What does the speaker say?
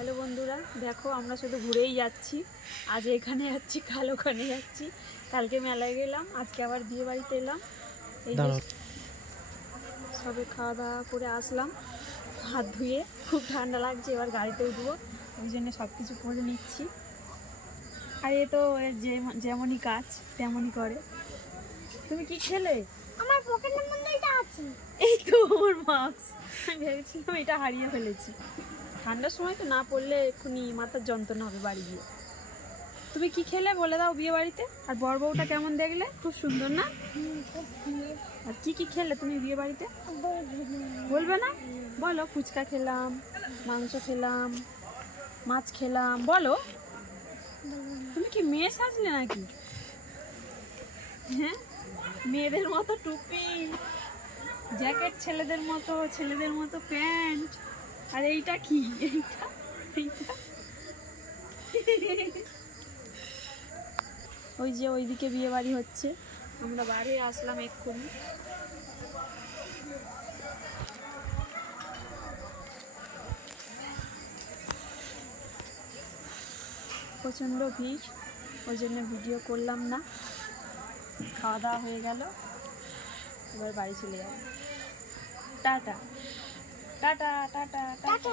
Hello বন্ধুরা, দেখো আমরা শুধু ঘুরেই যাচ্ছি। আজ এখানে যাচ্ছি, কাল ওখানে যাচ্ছি। কালকে মেলায় গেলাম, আজকে আবার বিয়ে বাড়িতে এলাম। এই যে সবে খাওয়া দাওয়া করে আসলাম, হাত ধুয়ে। খুব ঠান্ডা লাগছে, এবার গাড়িতে উঠবো, ওই জন্য সব কিছু করে নিচ্ছি। আর এ তো যেমনই কাজ তেমনই করে। তুমি কি খেলে? আমার পকেটের মধ্যে এটা আছে। এই তো আমার মাস্ক, আমি ভেবেছিলাম এটা হারিয়ে ফেলেছি। ঠান্ডার সময় তো না পড়লে এক্ষুনি মাথার যন্ত্রণা হবে বাড়ি গিয়ে। তুমি কি খেলে বলে দাও বিয়ে বাড়িতে? আর বর বউটা কেমন দেখলে? খুব সুন্দর না? আর কি কি খেলে তুমি বিয়ে বাড়িতে? বলবে না? বলো। ফুচকা খেলাম, মাংস খেলাম, মাছ খেলাম। বলো, তুমি কি মেয়ে সাজলে নাকি? হ্যাঁ, মেয়েদের মতো টুপি, জ্যাকেট ছেলেদের মতো প্যান্ট। আর এইটা কি? এইটা ওই যে ওইদিকে বিয়ে বাড়ি হচ্ছে, আমরা বাড়ি আসলাম এক্ষুনি। প্রচণ্ড ভিড়, ওই জন্য ভিডিও করলাম না। খাওয়া দাওয়া হয়ে গেল, এবার বাড়ি চলে যাব। Tata tata tata tata.